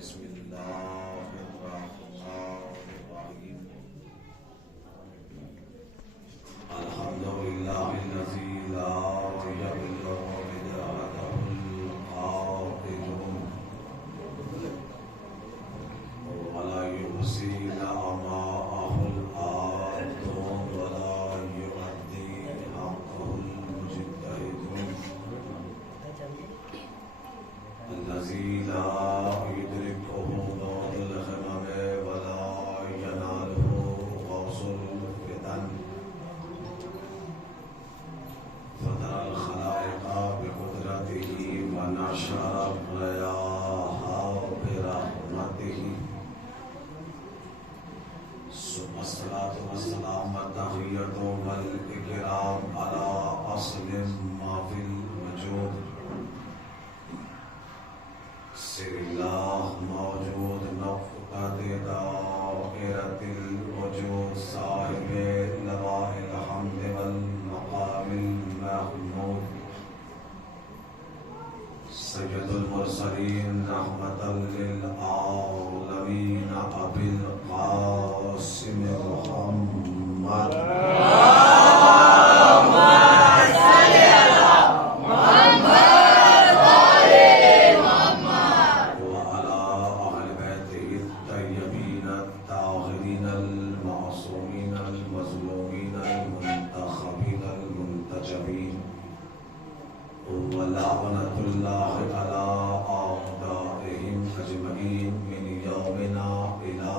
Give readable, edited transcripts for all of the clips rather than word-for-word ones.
بسم اللہ الرحمن الرحیم الحمد للہ الذی لا یضل بدعته القائلون ولا یحصی نعماءه العادون ولا یؤدی حقه المجتهدون الذی لا يدركه بعض الغمم ولا يناله غوص الفتن فترى الخلائق بقدرته ونشر الرياح برحمته ثم الصلاة والسلام والتحية والإكرام على أصل ما في الوجود سر اللہ موجود نفقت دائرة الوجود صاحب لواء الحمد والمقام المحمود سید المرسلین رحمة للعالمین ابی القاسم محمد ولعنة الله على أعدائهم أجمعين من يومنا إلى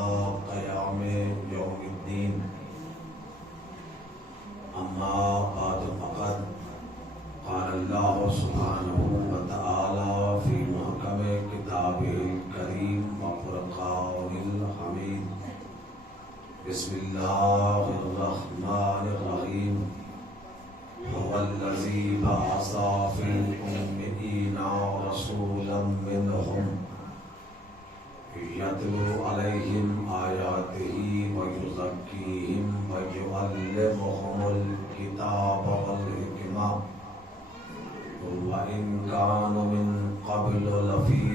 قيام يوم الدين أما بعد فقد قال الله سبحانه وتعالى في محكم كتابه الكريم وفرقان الحميد بسم الله الرحمن الرحيم هو الذي بعث في الأميين رسولا منهم يتلو عليهم آياته ويزكيهم ويعلمهم الكتاب والحكمة وإن كانوا من قبل لفي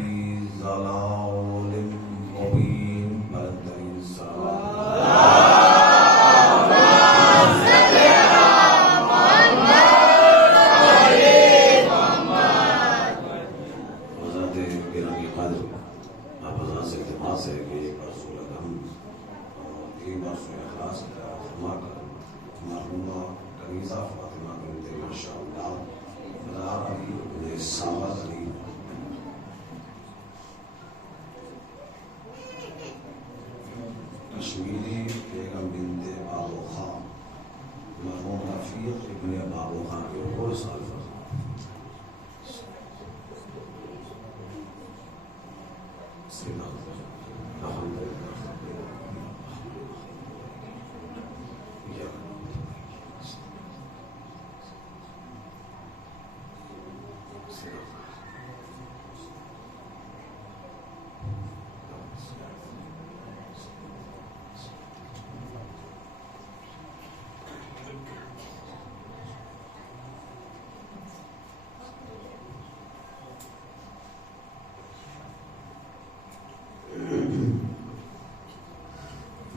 ضلال مبين بل کشمیری بیگم بنت بابو خان مرحوم رفیق ابن بابو خان کے اوپر سال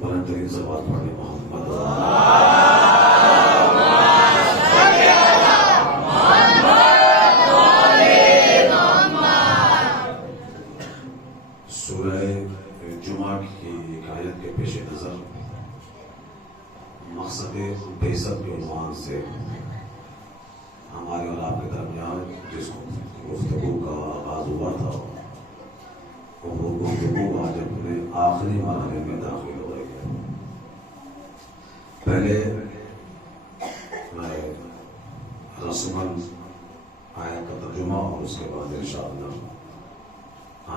بلندرین زبان پڑھیں محمد سورہ جمعہ کی ایک آیت کے پیش نظر مقصد بعثت کے عنوان سے ہمارے اور آپ کے درمیان جس گفتگو کا آغاز ہوا تھا وہ گفتگو آج اپنے آخری مرحلے میں داخل ہو رہی ہے. پہلے میں رسماً آیت کا ترجمہ اور اس کے بعد انشاءاللہ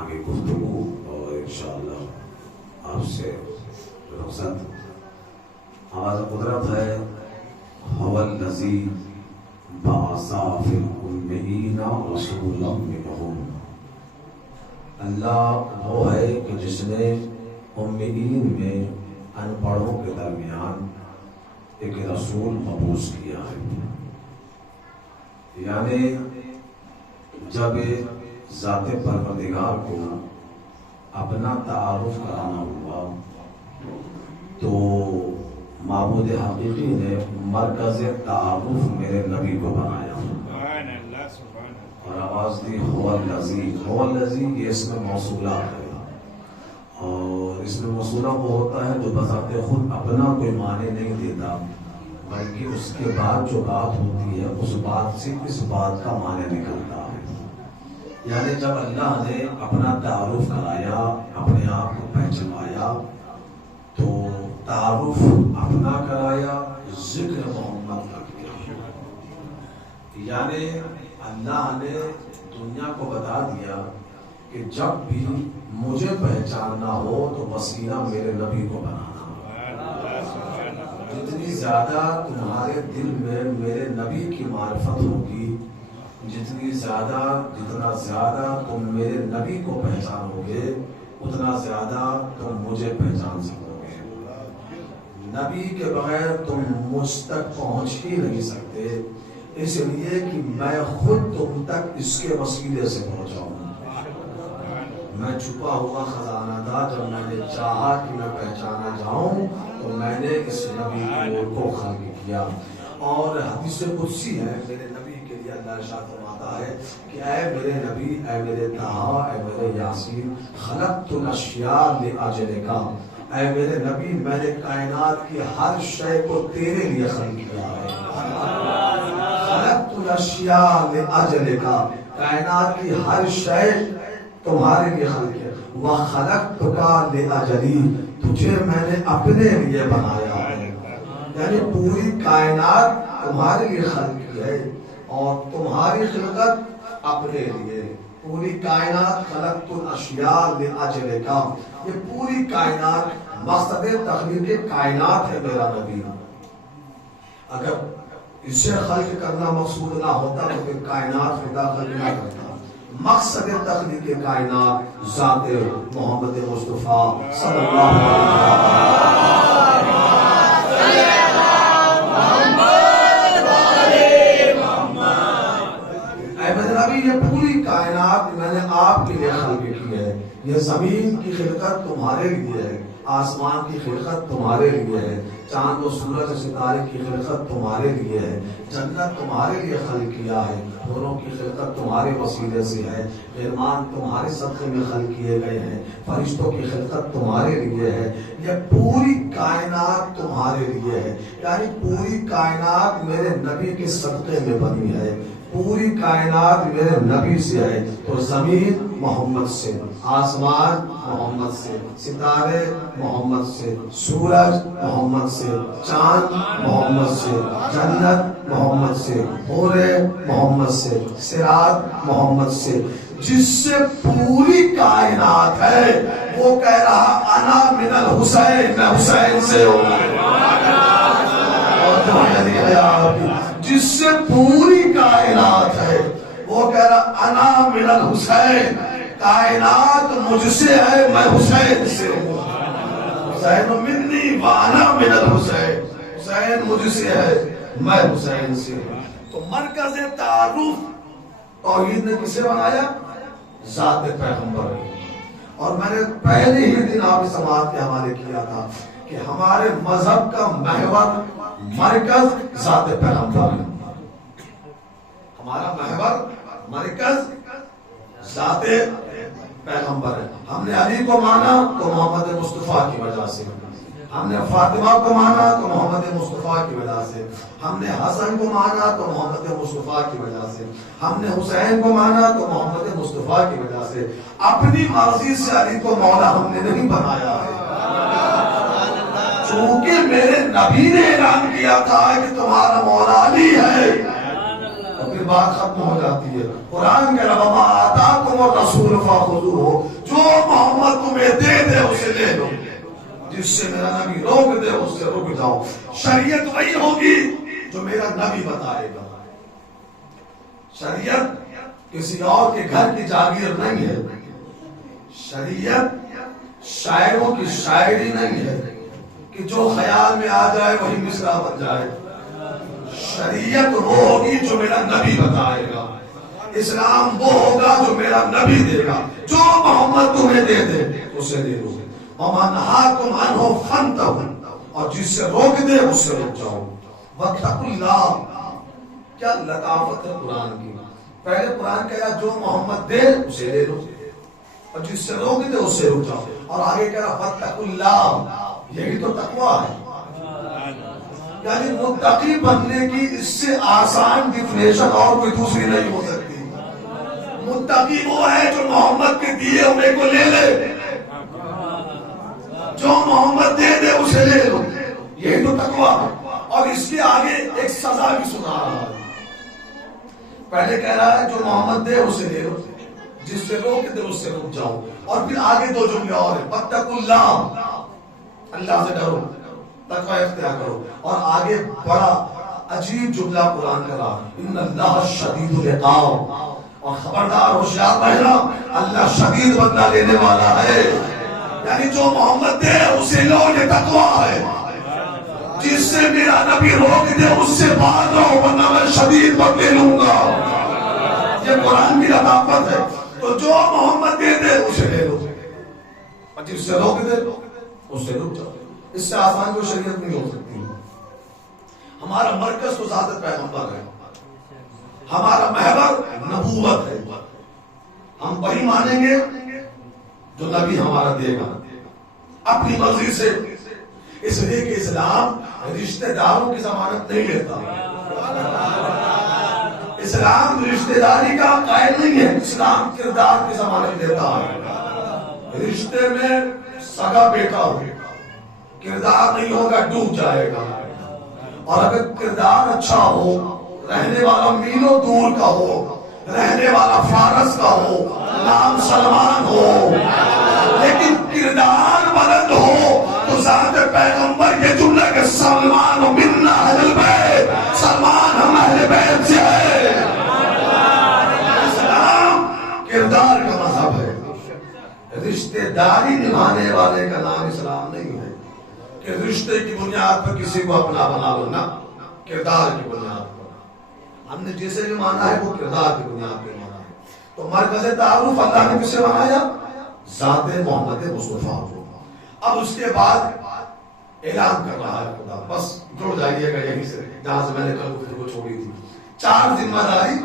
آگے گفتگو اور انشاءاللہ آپ سے رخصت. ہمارا قدرت ہے هو الذی بعث فی الأمین رسولا منہم. اللہ وہ ہے کہ جس نے امیین میں ان پڑھوں کے درمیان ایک رسول مبعوث کیا ہے. یعنی جب ذات پروردگار کو اپنا تعارف کرانا ہوا تو معبود حقیقی نے مرکز تعارف میرے نبی کو بنایا اور آواز دی هو الذی، یہ اس میں موصولہ ہے اور اس میں موصولہ وہ ہوتا ہے جو بذات خود اپنا کوئی معنی نہیں دیتا بلکہ اس کے بعد جو بات ہوتی ہے اس بات سے اس بات کا معنی نکلتا ہے۔ یعنی جب اللہ نے اپنا تعارف کرایا، اپنے آپ کو پہچانوایا تو تعارف اپنا کرایا، ذکر محمد کا کیا، یعنی اللہ نے دنیا کو بتا دیا کہ جب بھی مجھے پہچاننا ہو تو وسیلہ میرے نبی کو بنانا۔ جتنی زیادہ تمہارے دل میں میرے نبی کی معرفت ہوگی، جتنا زیادہ تم میرے نبی کو پہچانو گے اتنا زیادہ تم مجھے پہچان سکو گے۔ نبی کے بغیر تم مجھ تک پہنچ ہی نہیں سکتے، اس لیے کہ میں خود تم تک اس کے وسیلے سے پہنچا ہوں۔ میں چھپا ہوا خزانہ تھا، جب میں نے چاہا کہ میں پہچانا جاؤں تو میں نے اس نبی کی نور کو خلق کیا۔ اور حدیث قدسی ہے میرے نبی کے لیے، اللہ ارشاد فرماتا ہے کہ اے میرے نبی، اے میرے طہا، اے میرے یاسین، خلقت الاشیاء لاجلک، اے میرے نبی میں نے کائنات کی ہر شے کو تیرے لیے خلق کیا ہے۔ خلقت الاشیاء لاجلک، کائنات کی ہر شے تمہارے لیے خلق ہے۔ وَخَلَقْتُكَ لِأَجَلِي، تجھے میں نے اپنے لیے بنایا ہے، یعنی پوری کائنات تمہارے لیے خلق کی ہے اور تمہاری خلقت اپنے لیے۔ پوری کائنات خلقت الاشیاء لأجلک، یہ پوری کائنات مقصد تخلیق کائنات ہے میرا نبی۔ اگر اسے خلق کرنا مقصود نہ ہوتا تو پھر کائنات خدا خلق نہ کرتا۔ مقصد تخلیق کائنات ذات محمد مصطفیٰ صلی اللہ علیہ وسلم۔ اے میرے نبی، یہ پوری کائنات میں نے آپ کے لیے خلق کی ہے۔ یہ زمین کی خلقت تمہارے لیے ہے، آسمان کی خلقت تمہارے لیے ہے، چاند و سورج ستارے کی خلقت تمہارے لیے ہے، جنت تمہارے لیے خلق کیا ہے، دونوں کی خلقت تمہارے وسیلے سے ہے، مہمان تمہارے صدقے میں خلق کیے گئے ہیں، فرشتوں کی خلقت تمہارے لیے ہے، یہ پوری کائنات تمہارے لیے ہے، یعنی پوری کائنات میرے نبی کے صدقے میں بنی ہے، پوری کائنات میرے نبی سے ہے۔ تو زمین محمد سے، آسمان محمد سے، ستارے محمد سے، سورج محمد سے، چاند محمد سے، جنت محمد سے، حورے محمد سے، صراط محمد سے، جس سے پوری کائنات ہے وہ کہہ رہا انا من الحسین، میں حسین سے ہوں۔ جس سے پوری کائنات ہے وہ کہہ رہا انا من الحسین، کائنات مجھ سے ہے میں حسین سے ہوں۔ حسین منی وانا من الحسین، حسین مجھ سے ہے میں حسین سے ہوں۔ تو مرکز تعارف توحید نے کسے بنایا؟ ذات پیغمبر۔ اور میں نے پہلے ہی دن آپ سماعت کے حوالے کیا تھا کہ ہمارے مذہب کا محور مرکز ذات پیغمبر ہے۔ ہمارا محور مرکز ذات پیغمبر ہے۔ ہم نے علی کو مانا تو محمد مصطفیٰ کی وجہ سے، ہم نے فاطمہ کو مانا تو محمد مصطفیٰ کی وجہ سے، ہم نے حسن کو مانا تو محمد مصطفیٰ کی وجہ سے، ہم نے حسین کو مانا تو محمد مصطفیٰ کی وجہ سے۔ اپنی مرضی سے علی کو مولا ہم نے نہیں بنایا ہے، چونکہ میرے نبی نے اعلان کیا تھا کہ تمہارا مولا علی ہے، تو پھر بات ختم ہو جاتی ہے۔ قرآن کے وما آتاکم الرسول فخذوہ، جو محمد تمہیں دے دے اسے لے لو، جس سے میرا نبی روک دے اس سے رک جاؤ۔ شریعت وہی ہوگی جو میرا نبی بتائے گا۔ شریعت کسی اور کے گھر کی جاگیر نہیں ہے، شریعت شاعروں کی شاعری نہیں ہے کہ جو خیال میں آ جائے وہی مصرع بن جائے۔ شریعت وہ ہوگی جو میرا نبی بتائے گا۔ اسلام وہ ہوگا جو میرا نبی دے گا. جو محمد تمہیں دے دے اسے دے دو. وَمَا نَهَاكُمْ عَنْهُ فَانْتَهُوا, اور جس سے روک دے اس سے رک جاؤ. وَاتَّقُوا اللَّهَ, کیا لطافت ہے قرآن کی. پہلے قرآن کہا جو محمد دے اسے دے دو, اور جس سے روک دے اس سے رک جاؤ. اور آگے کہہ رہا وَاتَّقُوا اللَّهَ, یہی تو تقویٰ ہے. یعنی متقی بننے کی اس سے آسان ڈیفینیشن اور کوئی دوسری نہیں ہو سکتی. متقی وہ ہے جو محمد کے دیے ہوئے کو لے لے, جو محمد دے دے اسے لے لو, یہی تو تقویٰ. اور اس کے آگے ایک سزا بھی سنا رہا ہے. پہلے کہہ رہا ہے جو محمد دے اسے لے لو, جس سے روک دے اس سے رک جاؤ. اور پھر آگے دو جملے اور ہیں, واتقوا اللہ, اللہ سے ڈرو, تقوی اختیار کرو. اور آگے بڑا عجیب جملہ قرآن کا رہا, ان اللہ شدید العقاب, اور خبردار ہوشیار رہنا, اللہ شدید بدلہ لینے والا ہے. یعنی جو محمد دے اسے لو, یہ تقویٰ ہے. جس سے میرا نبی روک دے اس سے بھاگ رہو, ورنہ میں شدید بدلے لوں گا. یہ قرآن کی لطافت ہے. تو جو محمد دے دے اسے لے لو, اور جس سے روک دے اس سے رک جاؤ. اس سے آسان کوئی شریعت نہیں ہو سکتی. ہمارا مرکز تو ذات پیغمبر ہے, ہمارا محور نبوت ہے. ہم وہی مانیں گے جو نبی ہمارا دے گا اپنی مرضی سے. اس لیے کہ اسلام رشتہ داروں کی ضمانت نہیں لیتا. اسلام رشتہ داری کا قائل نہیں ہے, اسلام کردار کی ضمانت لیتا ہے. رشتے میں سگا بیٹا ہو, کردار نہیں ہوگا ڈوب جائے گا. اور اگر کردار اچھا ہو, رہنے والا میلوں دور کا ہو, رہنے والا فارس کا ہو, نام سلمان ہو, لیکن کردار بلند ہو, تو ذات پیغمبر یہ جملہ کہ سلمان منا اہل بیت, سلمان ہم اہل بیت سے ہے. اسلام کردار کا مذہب ہے. رشتہ داری نبھانے والے کا نام اسلام نہیں ہے کہ رشتے کی بنیاد پر کسی کو اپنا بنا لو, نہ, کردار کی بنیاد پر. ہم نے جسے بھی مانا ہے وہ کردار کی بنیاد پر مانا ہے. تو مرکز تعارف اللہ نے کسے بنایا, ذات محمد مصطفیٰ کو. اب اس کے بعد اعلان کر رہا ہے خدا, بس جڑ جائیے گا یہیں سے جہاں سے میں نے کل گفتگو چھوڑی تھی. 4 ذمہ داری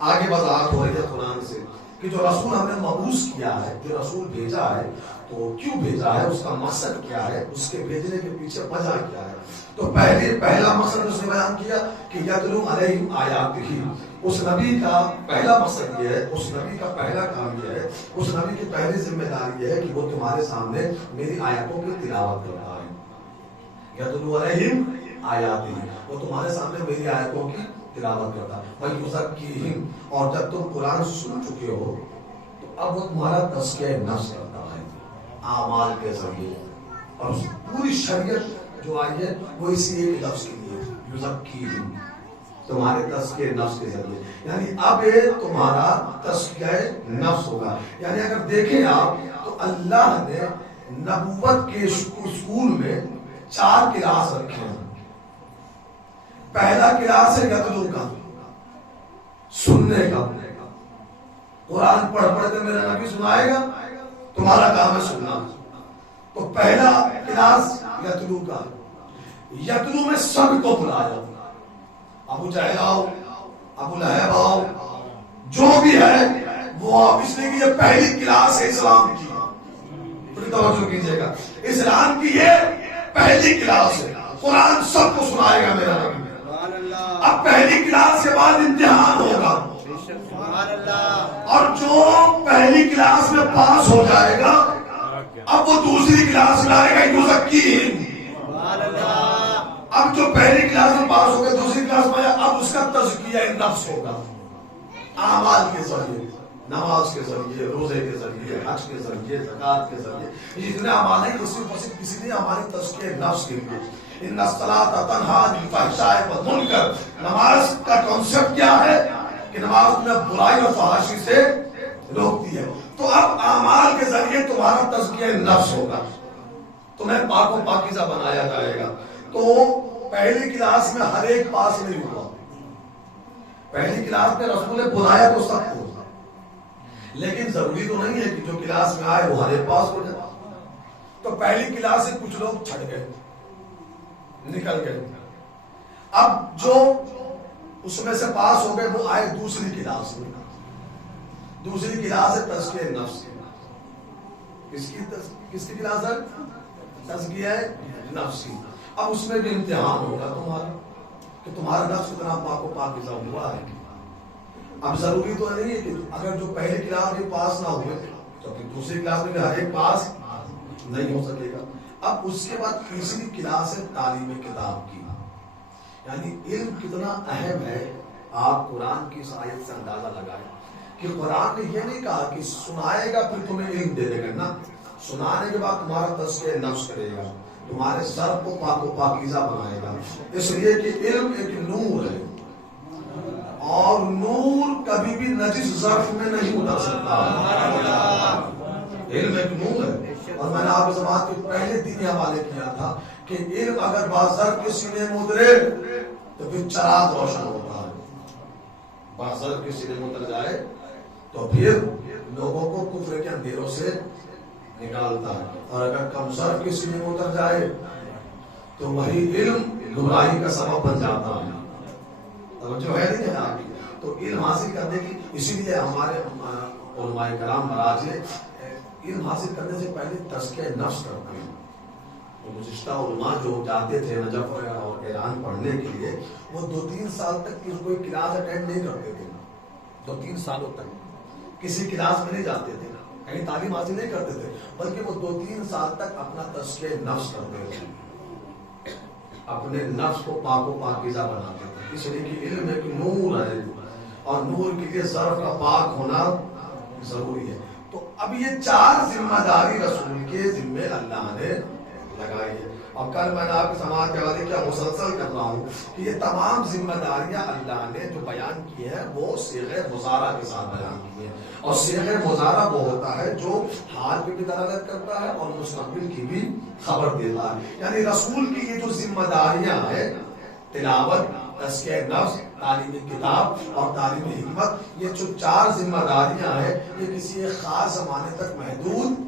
آگے وضاحت ہو رہی ہے قرآن سے کہ جو رسول ہم نے مبعوث کیا ہے, جو رسول بھیجا ہے, تو کیوں بھیجا ہے, اس کا مقصد کیا ہے, اس کے بھیجنے کے پیچھے وجہ کیا ہے. تو پہلا مقصد اس نے بیان کیا کہ یتلو علیہم آیاتہ. اس نبی کا پہلا مقصد یہ ہے, اس نبی کا پہلا کام یہ ہے, اس نبی کی پہلی ذمہ داری یہ ہے کہ وہ تمہارے سامنے میری آیاتوں کی تلاوت کر رہا ہے. یتلو علیہم آیاتہ, وہ تمہارے سامنے میری آیاتوں کی تلاوت کرتا ہے. وَيُزَكِّيهِمْ, اور جب تم قرآن سن چکے ہو تو اب وہ تمہارا تزکیہ نفس کرتا ہے اعمال کے ذریعے. اور پوری شریعت جو آئی ہے وہ اسی ایک لفظ کے لیے, یزکیہم, تمہارے تزکیہ نفس کے ذریعے. یعنی اب یہ تمہارا تزکیہ نفس ہوگا. یعنی اگر دیکھیں آپ تو اللہ نے نبوت کے اسکول میں 4 کلاس رکھے ہیں. پہلا کلاس ہے یتلو کا, سننے کا. قرآن پڑھ کے میرا نبی سنائے گا, تمہارا کام ہے سننا. تو پہلا کلاس یتلو کا. یتلو میں سب کو بلایا, ابو جہل آؤ, ابو لہب آؤ, جو بھی ہے وہ آپ, اس لیے کہ یہ پہلی کلاس ہے اسلام کی. توجہ کیجئے گا, اسلام کی یہ پہلی کلاس ہے. قرآن سب کو سنائے گا میرا نبی. اب پہلی کلاس کے بعد امتحان ہوگا, اور جو پہلی کلاس میں پاس ہو جائے گا اب وہ دوسری کلاس میں آئے گا یزکیہم. اب جو پہلی کلاس میں پاس ہو گئے دوسری کلاس میں آیا, اب اس کا تزکیہ نفس ہوگا اعمال کے ذریعے, نماز کے ذریعے, روزے کے ذریعے, حج کے ذریعے, زکات کے ذریعے. یہ جتنے اعمال ہیں کسی نے ہمارے تزکیہ نفس کے لیے. ان الصلاۃ تنہی عن الفحشاء والمنکر, نماز کا کانسیپٹ کیا ہے کہ نماز میں برائی اور فحاشی سے روکتی ہے. تو اب اعمال کے ذریعے تمہارا تزکیہ نفس ہوگا, تمہیں پاک و پاکیزہ بنایا جائے گا. تو پہلی کلاس میں ہر ایک پاس نہیں ہوا, پہلی کلاس میں رسول نے بلایا تو سب کو، لیکن ضروری تو نہیں ہے کہ جو کلاس میں آئے وہ ہر ایک پاس ہو جائے. تو پہلی کلاس سے کچھ لوگ چھٹ گئے، نکل گئے. اب جو اس میں سے پاس ہو گئے وہ آئے دوسری کلاس میں. دوسری کلاس ہے تزکیہ نفس کی. کس کی کلاس ہے؟ تزکیہ نفس کی. اب اس میں بھی امتحان ہوگا تمہارا کہ تمہارا نفس کتنا پاک و پاکیزہ ہوا ہے. اب ضروری تو نہیں ہے کہ اگر جو پہلی کلاس میں پاس نہ ہوئے تو پھر دوسری کلاس میں بھی ہر ایک پاس نہیں ہو سکے گا. اب اس کے بعد تیسری کلاس ہے تعلیم کتاب کی. یعنی علم کتنا اہم ہے آپ قرآن کی اس آیت سے اندازہ لگائیں کہ قرآن نے یہ نہیں کہا کہ سنائے گا پھر تمہیں علم دے دے گا. نہ، سنانے کے بعد تمہارا تزکیہ نفس کرے گا، تمہارے سر کو پاک و پاکیزہ بنائے گا. اس لیے کہ علم ایک نور ہے اور نور کبھی بھی نجس ظرف میں نہیں اتر سکتا. علم ایک نور ہے. اور میں نے آپ کو سماعت کے پہلے دن حوالے کیا تھا کہ علم اگر بازر کے سینے میں اترے تو پھر چراغ روشن ہوتا ہے. بازر کے سینے میں اتر جائے تو پھر لوگوں کو کفر کے اندھیروں سے نکالتا ہے. اور اگر کمزور کے سینے میں اتر جائے تو وہی علم گمراہی کا سبب بن جاتا ہے. توجہ ہے نہیں آپ کی؟ تو علم حاصل کرنے کی اسی لیے ہمارے علماء کرام مراج نے علم حاصل کرنے سے پہلے تزکیہ نفس کرتے ہیں. گزشتہ علماء جو جاتے تھے نجف اور ایران پڑھنے کے لیے وہ 2-3 سال تک کوئی کلاس اٹینڈ نہیں کرتے تھے. 2-3 سالوں تک کسی کلاس میں نہیں جاتے تھے، کہیں تعلیم حاصل نہیں کرتے تھے، بلکہ وہ 2-3 سال تک اپنا تزکیہ نفس کرتے تھے، اپنے نفس کو پاک و پاکیزہ بناتے تھے. اس لیے کہ علم ایک نور ہے اور نور کے لیے ظرف کا پاک ہونا ضروری ہے. تو اب یہ 4 ذمہ داری رسول کے ذمے اللہ نے لگائی ہے. اور کل میں نے آپ کے سماعت کے حوالے کیا مسلسل کر رہا ہوں کہ یہ تمام ذمہ داریاں اللہ نے جو بیان کی ہیں وہ صیغہ مضارع کے ساتھ بیان کی ہیں. اور صیغہ مضارع وہ ہوتا ہے جو حال پہ بھی دلالت کرتا ہے اور مستقبل کی بھی خبر دیتا ہے. یعنی رسول کی یہ جو ذمہ داریاں ہیں، تلاوت، تزکیہ نفس، تعلیم کتاب اور تعلیم حکمت، یہ جو 4 ذمہ داریاں ہیں یہ کسی ایک خاص زمانے تک محدود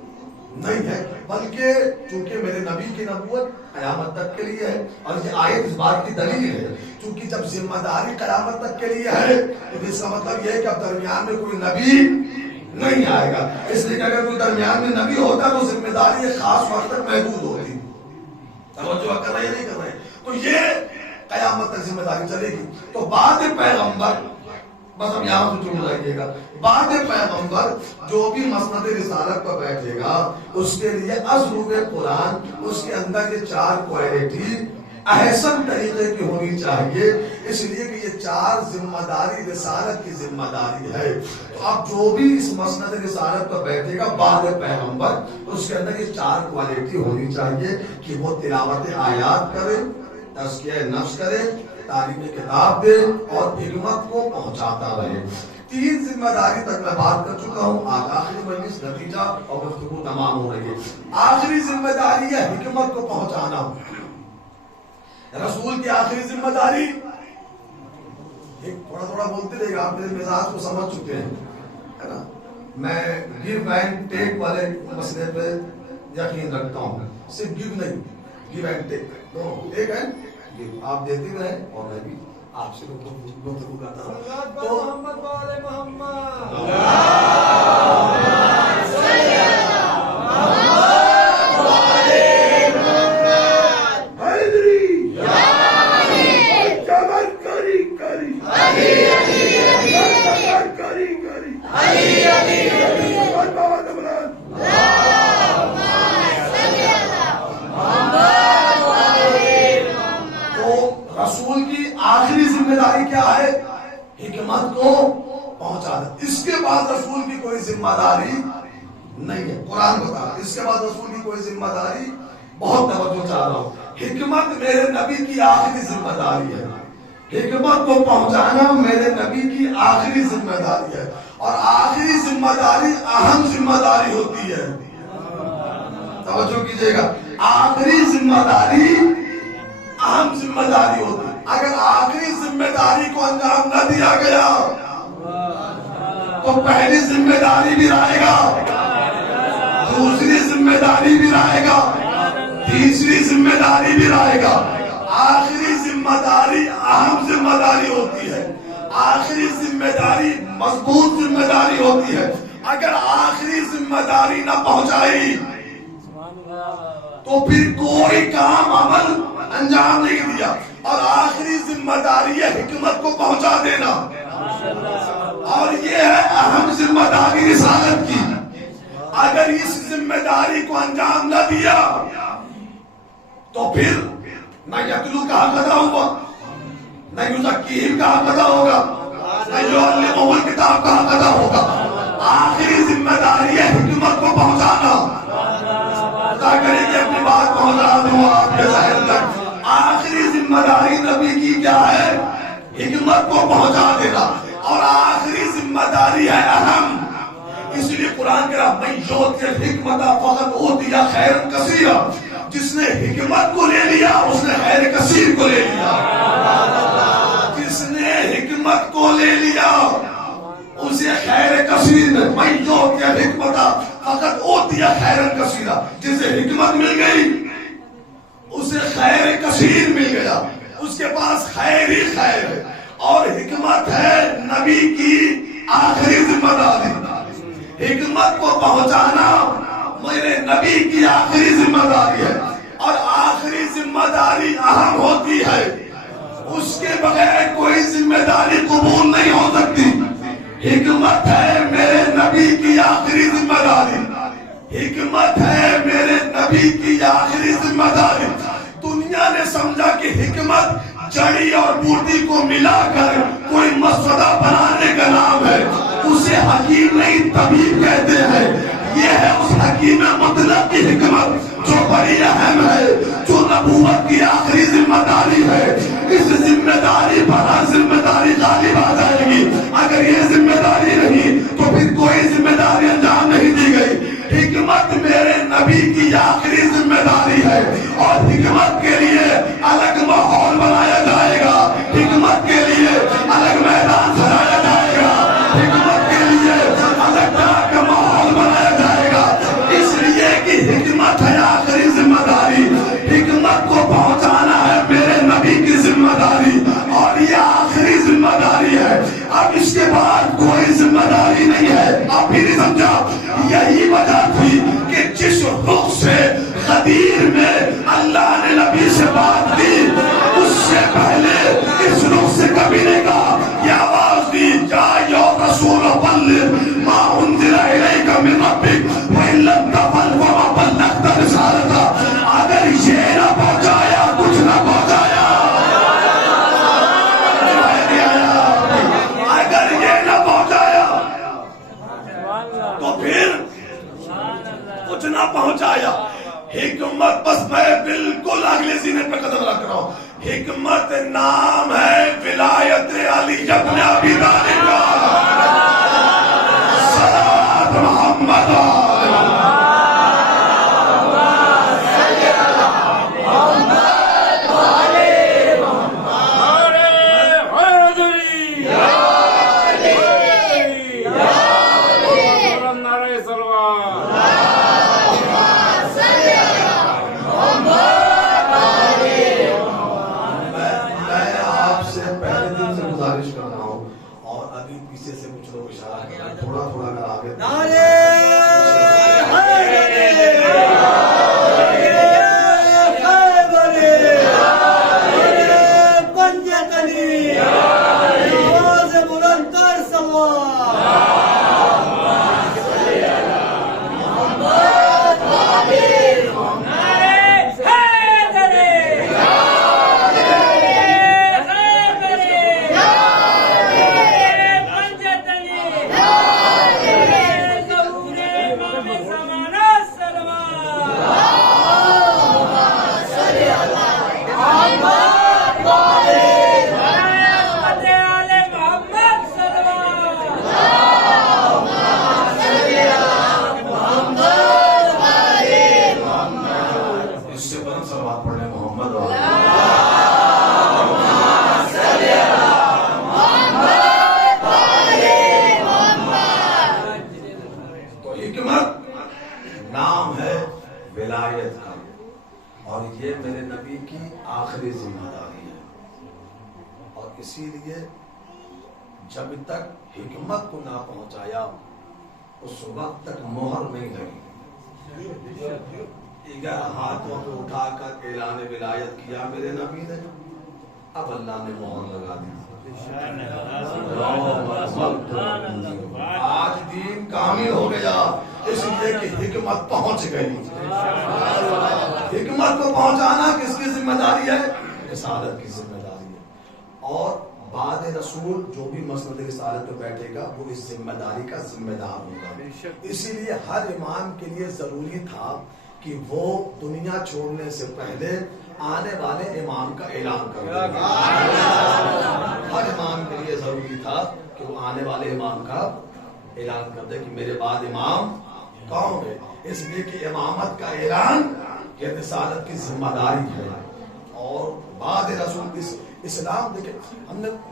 نہیں ہے، بلکہ چونکہ میرے نبی کی نبوت قیامت تک کے لیے ہے. اور یہ آیت اس بات کی دلیل ہے چونکہ جب ذمہ داری قیامت تک کے لیے ہے تو اس کا مطلب یہ ہے کہ اب درمیان میں کوئی نبی نہیں آئے گا. اس لیے کہ اگر کوئی درمیان میں نبی ہوتا تو ذمہ داری ایک خاص وقت تک محدود ہوتی. توجہ کر رہے ہیں نہیں کر رہے؟ تو یہ قیامت تک ذمہ داری چلے گی. تو بعد پیغمبر، بس اب یہاں سے چن رہیے گا، بعد پیغمبر جو بھی مسند رسالت پر بیٹھے گا اس کے لیے ازروب قرآن، اس کے اندر یہ 4 کوالٹی احسن طریقے کی ہونی چاہیے. اس لیے کہ یہ 4 ذمہ داری رسالت کی ذمہ داری ہے. تو اب جو بھی اس مسند رسالت پر بیٹھے گا بعد پیغمبر، اس کے اندر یہ 4 کوالٹی ہونی چاہیے کہ وہ تلاوت آیات کرے، تزکیہ نفس کرے، تعلیم کتاب دے اور حکمت کو پہنچاتا رہے. 3 ذمہ داری تک میں بات کر چکا ہوں. آج آخری مجلس، نتیجہ اور گفتگو تمام ہو رہی ہے. آخری ذمہ داری ہے حکمت کو پہنچانا. رسول کی آخری ذمہ داری، تھوڑا تھوڑا بولتے رہے گا، آپ میرے مزاج کو سمجھ چکے ہیں ہے نا. میں گیو اینڈ ٹیک والے مسئلے پہ یقین رکھتا ہوں. صرف گیو نہیں، گیو اینڈ ٹیک دونوں، ٹیک اینڈ گیو. آپ دیتے بھی رہیں اور میں بھی آپ سے گفتگو کرتا ہوں. تو محمد والے محمد رسول کی آخری ذمہ داری کیا ہے؟ حکمت کو پہنچانا. اس کے بعد رسول کی کوئی ذمہ داری نہیں ہے. قرآن بتا رہا ہے اس کے بعد رسول کی کوئی ذمہ داری، بہت توجہ چاہ رہا ہوں، حکمت میرے نبی کی آخری ذمہ داری ہے. حکمت کو پہنچانا میرے نبی کی آخری ذمہ داری ہے. اور آخری ذمہ داری اہم ذمہ داری ہوتی ہے. توجہ کیجئے گا، آخری ذمہ داری اہم ذمہ داری ہوتی ہے. اگر آخری ذمہ داری کو انجام نہ دیا گیا تو پہلی ذمہ داری بھی رہے گا، دوسری ذمہ داری بھی رہے گا، تیسری ذمہ داری بھی رہے گا۔ آخری ذمہ داری اہم ذمہ داری ہوتی ہے، آخری ذمہ داری مضبوط ذمہ داری ہوتی ہے۔ اگر آخری ذمہ داری نہ پہنچائی تو پھر کوئی کام عمل انجام نہیں دیا۔ اور آخری ذمہ داری ہے حکمت کو پہنچا دینا، اور یہ ہے اہم ذمہ داری رسالت کی۔ اگر اس ذمہ داری کو انجام نہ دیا تو پھر نہ یتلو کا حق ادا ہوگا، نہ یزکیہم کا حق ادا ہوگا، نہ یعلمہم الکتاب کا حق ادا ہوگا۔ آخری ذمہ داری ہے حکمت کو پہنچانا۔ خدا کرے کہ اپنی بات پہنچا دوں آپ کے ذہن تک۔ آخری ذمہ داری نبی کی کیا ہے؟ حکمت کو پہنچا دینا، اور آخری ذمہ داری ہے اہم۔ اس لیے قرآن کہہ رہا من یؤت الحکمۃ فقد اوتی خیرا کثیرا، جس نے حکمت کو لے لیا اس نے خیر کثیر کو لے لیا۔ جس نے حکمت کو لے لیا اسے خیر کثیر میں، من یؤت الحکمۃ فقد اوتی خیرا کثیرا، جسے حکمت مل گئی اسے خیر کثیر مل گیا، اس کے پاس خیر ہی خیر ہے۔ اور حکمت ہے نبی کی آخری ذمہ داری، حکمت کو پہنچانا میرے نبی کی آخری ذمہ داری ہے، اور آخری ذمہ داری اہم ہوتی ہے، اس کے بغیر کوئی ذمہ داری قبول نہیں ہو سکتی۔ حکمت ہے میرے نبی کی آخری ذمہ داری، حکمت ہے میرے نبی کی آخری ذمہ داری۔ دنیا نے سمجھا کہ حکمت جڑی اور بوٹی کو ملا کر کوئی مسودہ بنانے کا نام ہے، اسے حکیم نہیں طبیب کہتے ہیں۔ یہ ہے اس حکیم مطلق کی حکمت جو بڑی اہم ہے، جو نبوت کی آخری ذمہ داری ہے۔ اس ذمہ داری پر ہر ذمہ داری غالب آ جائے گی۔ اگر یہ ذمہ داری نہیں تو پھر کوئی ذمہ داری انجام نہیں دی گئی۔ حکمت میرے نبی کی آخری ذمہ داری ہے، اور حکمت کے لیے الگ ماحول بنایا جائے گا، حکمت کے لیے الگ میدان سجایا جائے گا، حکمت کے لیے الگ طرح کا ماحول بنایا جائے گا۔ اس لیے کہ حکمت ہے آخری ذمہ داری، حکمت کو پہنچانا ہے میرے نبی کی ذمہ داری، اور یہ آخری ذمہ داری ہے۔ اب اس کے بعد کوئی ذمہ داری نہیں ہے۔ اب بھی نہیں سمجھا؟ یہی وجہ تھی کہ جس رخ سے غدیر میں اللہ نے نبی سے بات کی، اس سے پہلے اس رخ سے کبھی نہیں کہا۔ یہ آواز دی جا یا رسول بلغ ما انزل الیک من ربک وان لم تفعل فما بلغت رسالتہ۔ اگر یہ نہ پہنچایا کچھ نہ پہنچایا، اگر یہ نہ پہنچایا تو پھر کچھ نہ پہنچایا۔ حکمت، بس میں بالکل اگلے سینے پہ قدم رکھ رہا ہوں، حکمت نام ہے ولایت علی ابن ابی طالب کا۔ صلوات محمد تھوڑا تھوڑا کر آگے نام ہے ولایت کا، اور یہ میرے نبی کی آخری ذمہ داری ہے، اور اسی لیے جب تک حکمت کو نہ پہنچایا اس وقت تک مہر نہیں لگی۔ اگر ہاتھوں کو اٹھا کر اعلان ولایت کیا میرے نبی نے، اب اللہ نے مہر لگا دی، آج دین کامل ہو گیا، اس لیے کہ حکمت پہنچ گئی۔ حکمت کو پہنچانا کس کی ذمہ داری ہے؟ رسالت کی ذمہ داری ہے، اور بعد رسول جو بھی مسند رسالت پہ بیٹھے گا وہ اس ذمہ داری کا ذمہ دار ہوگا۔ اسی لیے ہر امام کے لیے ضروری تھا کہ وہ دنیا چھوڑنے سے پہلے آنے والے امام کا اعلان کر دے۔ ہر امام کے لیے ضروری تھا کہ وہ آنے والے امام کا اعلان کر دے کہ میرے بعد امام کون ہے، اس لیے کہ امامت کا اعلان یہ رسالت کی ذمہ داری ہے۔ اور بعد رسول اسلام دیکھیں،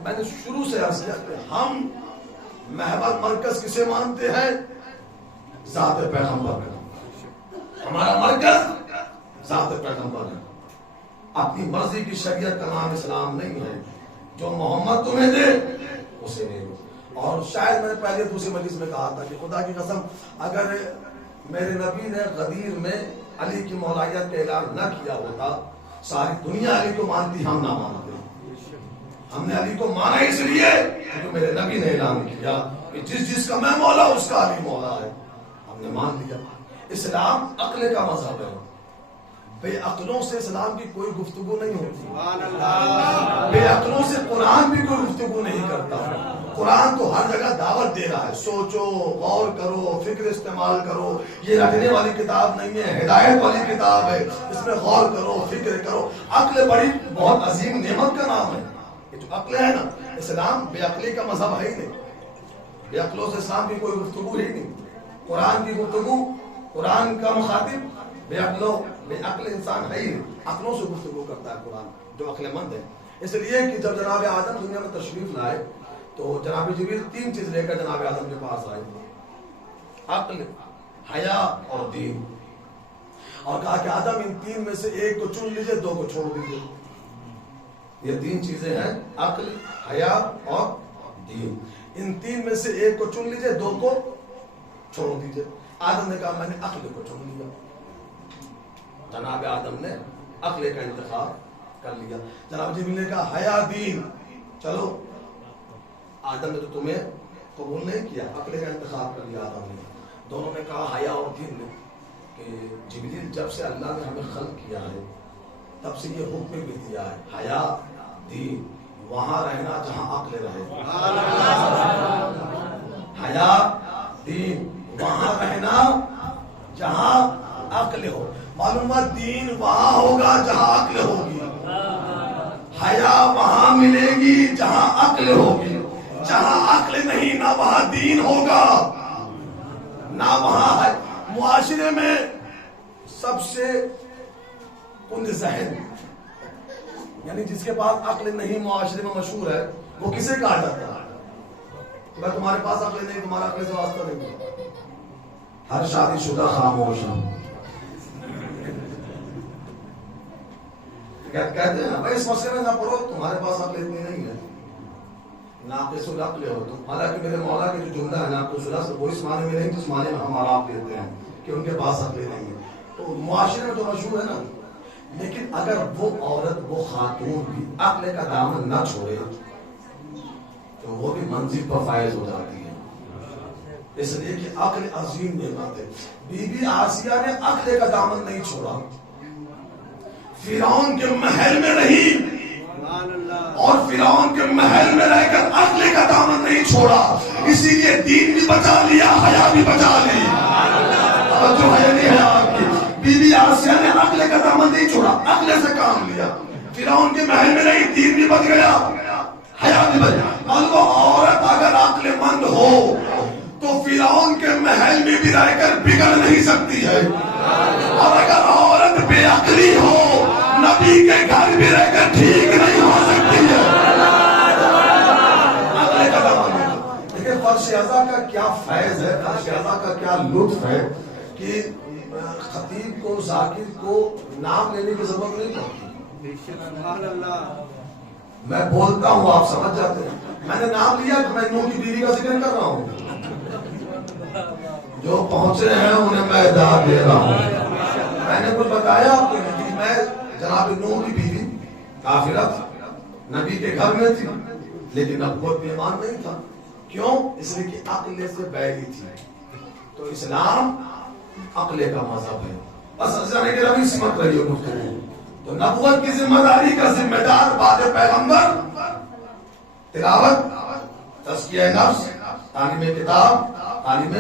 میں نے شروع سے عرض کیا کہ ہم محور مرکز کسے مانتے ہیں؟ ذات پیغمبر کا، ہمارا مرکز ذات پیغمبر ہے۔ اپنی مرضی کی شریعت کا نام اسلام نہیں ہے، جو محمد تمہیں دے اسے لے لو۔ اور شاید میں نے پہلے دوسری مجلس میں کہا تھا کہ خدا کی قسم اگر میرے نبی نے غدیر میں علی کی مولایت کا اعلان نہ کیا ہوتا، ساری دنیا علی کو مانتی، ہم نہ مانتے۔ ہم نے علی کو مانا اس لیے کیونکہ میرے نبی نے اعلان کیا کہ جس کا میں مولا اس کا علی مولا ہے، ہم نے مان لیا۔ اسلام عقل کا مذہب ہے، بے عقلوں سے اسلام کی کوئی گفتگو نہیں ہوتی، بے عقلوں سے قرآن بھی کوئی گفتگو نہیں کرتا۔ قرآن تو ہر جگہ دعوت دے رہا ہے، سوچو، غور کرو، فکر استعمال کرو، یہ رکھنے والی کتاب نہیں ہے، ہدایت والی کتاب ہے، اس میں غور کرو، فکر کرو۔ عقل بڑی بہت عظیم نعمت کا نام ہے، یہ جو عقل ہے نا، اسلام بے عقلی کا مذہب ہے ہی نہیں، بے عقلوں سے اسلام کی کوئی گفتگو ہی نہیں۔ قرآن کی گفتگو، قرآن کا مخاطب بے عقل انسان ہے ہی نہیں، عقلوں سے گفتگو کرتا ہے قرآن جو عقل مند ہے۔ اس لیے کہ جب جناب آدم دنیا میں تشریف لائے تو جناب جبریل تین چیز لے کر جناب آدم کے پاس آئے، عقل، حیا اور دین، اور کہا کہ آدم ان تین میں سے ایک کو چن لیجئے، دو کو چھوڑ دیجئے۔ یہ تین چیزیں ہیں، عقل، حیا اور دین، ان تین میں سے ایک کو چن لیجئے، دو کو چھوڑ دیجئے۔ آدم نے کہا میں نے عقل کو چن لیا، جناب آدم نے عقل کا انتخاب کر لیا۔ جناب جبریل نے کہا حیا دین، چلو آدم نے تو تمہیں قبول نہیں کیا، عقل کا انتخاب کر لیا آدم نے۔ دونوں نے کہا حیا اور دین نے کہ جبریل جب سے اللہ نے ہمیں خلق کیا ہے تب سے یہ حکم بھی دیا ہے، حیا دین، وہاں رہنا جہاں عقل رہے، حیا دین، وہاں رہنا جہاں عقل ہو۔ معلوم ہے دین وہاں ہوگا جہاں عقل ہوگی، حیا وہاں ملے گی جہاں عقل ہوگی۔ جہاں عقل نہیں نہ وہاں دین ہوگا، نہ وہاں ہے۔ معاشرے میں سب سے کند ذہن، یعنی جس کے پاس عقل نہیں معاشرے میں مشہور ہے، وہ کسے کہا جاتا ہے؟ میں تمہارے پاس عقل نہیں، تمہارا عقل سے واسطہ نہیں۔ ہر شادی شدہ خاموش ہے، کہتے ہیں بھائی اس مسئلے میں نہ پڑھو، تمہارے پاس عقل اتنی نہیں ہے، ناقص العقل ہو تم۔ حالانکہ میرے مولا کے جو جملہ ہے ناقص العقل، وہ اس معنی میں نہیں جس معنی میں ہم آپ لیتے ہیں کہ ان کے پاس عقل نہیں ہے۔ تو معاشرے میں تو مشہور ہے نا، لیکن اگر وہ عورت، وہ خاتون بھی عقل کا دامن نہ چھوڑے تو وہ بھی منزل پر فائز ہو جاتی ہے، اس لیے کہ عقل عظیم نعمت ہے۔ بی بی آسیہ نے عقل کا دامن نہیں چھوڑا، فرعون کے محل میں رہی اور فرعون کے محل میں رہ کر عقل کا دامن نہیں چھوڑا، اسی لیے دین بھی بچا لیا، حیا بھی بچا لی۔ جو ہے نہیں ہے آپ کی، بی بی آسیہ نے عقل کا دامن نہیں چھوڑا، عقل سے کام لیا، فرعون کے محل میں رہی، دین بھی بچ گیا، حیا بھی بچ گیا۔ معلوم عورت اگر عقل مند ہو تو فرعون کے محل میں بھی رہ کر بگڑ نہیں سکتی ہے، اور اگر عورت بے عقلی ہو نبی کے گھر بھی رہ کر ٹھیک نہیں ہو سکتی ہے۔ عقل کا دامن، لیکن فرش ازا کا کیا فیض ہے، فرش ازا کا کیا لطف ہے کہ خطیب کو ذاکر کو نام لینے کی ضرورت نہیں پڑتی. میں بولتا ہوں آپ سمجھ جاتے ہیں. میں نے نام لیا کہ میں نوح کی بیوی کا ذکر کر رہا ہوں. جو پہنچے ہیں انہیں میں داد دے رہا ہوں. میں نے کچھ بتایا آپ کو کہ میں جناب نوح کی بیوی کافرہ تھی, نبی کے گھر میں تھی, لیکن نبوت میں ایمان نہیں تھا. کیوں؟ اس لیے کہ عقل سے بیری تھی. تو اسلام عقل کا مذہب ہے. بس جانے کے ربی سمت رہی ہو گفتگو. تو نبوت کی ذمہ داری کا ذمہ دار بعد پیغمبر تلاوت, تزکیہ نفس, تعلیم کتاب, تعلیم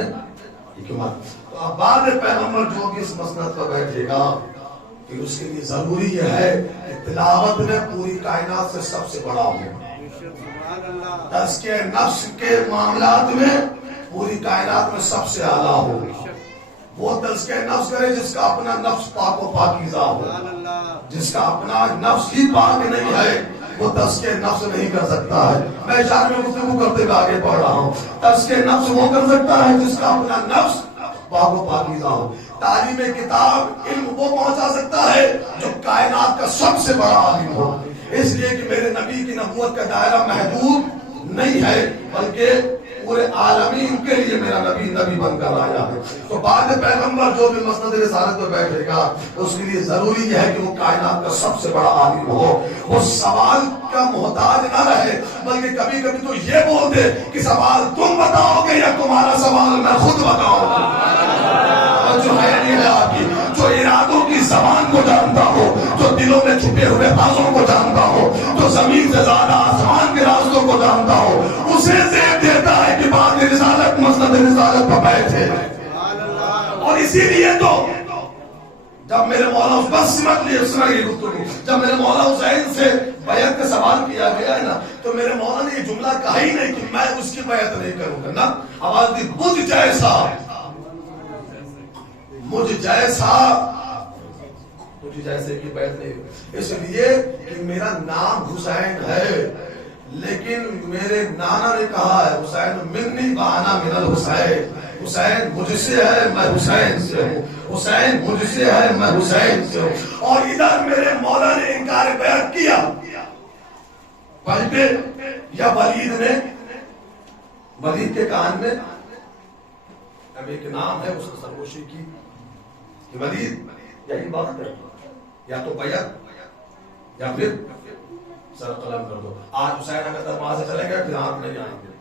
حکمت. تو اب بعد پیغمبر جو بھی اس مسند پر بیٹھے گا کہ اس کے لیے ضروری یہ ہے کہ تلاوت میں پوری کائنات سے سب سے بڑا ہو, تزکیہ نفس کے معاملات میں پوری کائنات میں سب سے اعلیٰ ہو. وہ تزکیہ نفس کرے جس کا اپنا نفس پاک و پاکیزہ ہو. جس کا اپنا نفس ہی پاک نہیں ہے وہ تزکیہ نفس نہیں کر سکتا ہے. میں اشارے میں گفتگو کرتے ہوئے آگے پڑھ رہا ہوں. تزکیہ نفس وہ کر سکتا ہے جس کا اپنا نفس پاک و پاکیزہ ہو. تعلیم کتاب علم وہ پہنچا سکتا ہے جو کائنات کا سب سے بڑا عالم ہو. اس لیے کہ میرے نبی کی نبوت کا دائرہ محدود نہیں ہے بلکہ پورے عالمین کے لیے میرا نبی نبی بن کر آیا ہے. تو بعد پیغمبر جو بھی مسند رسالت میں بیٹھے گا اس کے لیے ضروری ہے کہ وہ کائنات کا سب سے بڑا عالم ہو. وہ سوال کا محتاج نہ رہے بلکہ کبھی کبھی تو یہ بول دے کہ سوال تم بتاؤ گے یا تمہارا سوال میں خود بتاؤں گا. اور جو ہے نہیں ہے آپ کی, جو ارادوں کی زبان کو جانتا ہو, جو دلوں میں چھپے ہوئے رازوں کو جانتا ہو, جو زمین سے زیادہ آسمان کے راستوں کو جانتا ہو, اسے زیب دیتا ہے کہ بعد رسالت مسند رسالت پر بیٹھے. اور اسی لیے تو جب میرے مولا بس سمجھ لیے سنا یہ گفتگو, جب میرے مولا حسین سے بیعت کا سوال کیا گیا ہے نا تو میرے مولا نے یہ جملہ کہا ہی نہیں کہ میں اس کی بیعت نہیں کروں گا. نا آواز دی مجھ جیسا, مجھ جیسا, مجھ جیسے کی بیعت نہیں. اس لیے کہ میرا نام حسین ہے لیکن میرے نانا نے کہا ہے حسین منی وانا من الحسین. حسین مجھ سے ہے میں حسین سے ہوں, حسین مجھ سے ہے میں حسین سے ہوں. اور ادھر میرے مولا نے انکار بیعت کیا بلکہ یا ولید نے, ولید کے کان میں اب ایک نام ہے اس کی سرگوشی کی کہ ولید یہی بات ہے یا تو بیعت یا پھر سر قلم کر دو. آج حسین اگر دروازے چلے گئے پھر آپ نہیں آئیں گے.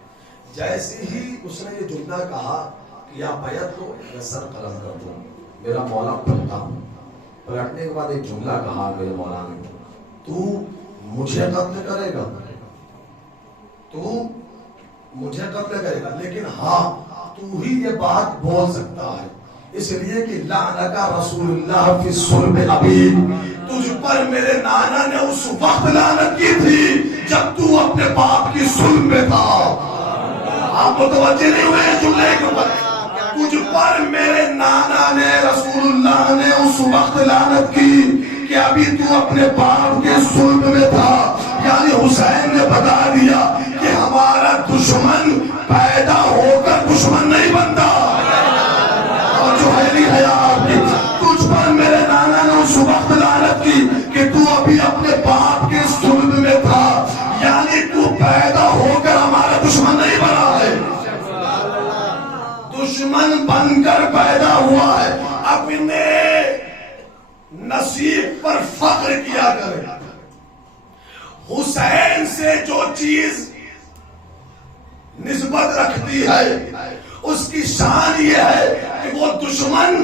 جیسے ہی اس نے یہ جملہ کہا کہ یا بیعت دو یا سر قلم کر دو, میرا مولا پلٹا. پلٹنے کے بعد ایک جملہ کہا میرے مولا نے, تو مجھے قتل کرے گا, تو مجھے قتل کرے گا لیکن ہاں تو ہی یہ بات بول سکتا ہے. اس لیے کہ لعنک رسول اللہ فی الصلب ابی, تجھ پر میرے نانا نے اس وقت لعنت کی تھی جب تو اپنے باپ کی صلب میں تھا. آپ متوجہ نہیں ہوئے جملے کے اوپر. تجھ پر میرے نانا نے رسول اللہ نے اس وقت لعنت کی کہ ابھی تو اپنے باپ کے صلب میں تھا. یعنی حسین نے بتا دیا کہ ہمارا دشمن پیدا ہو کر دشمن نہیں بنتا. اور جو ہے آپ کی, تجھ پر میرے نانا نے اس وقت لعنت کی کہ تو ابھی اپنے باپ کے صلب میں تھا, یعنی تو پیدا ہو کر ہمارا دشمن نہیں بنا ہے, دشمن بن کر پیدا ہوا ہے. اپنے نصیب پر فخر کیا کرے. حسین سے جو چیز نسبت رکھتی ہے اس کی شان یہ ہے کہ وہ دشمن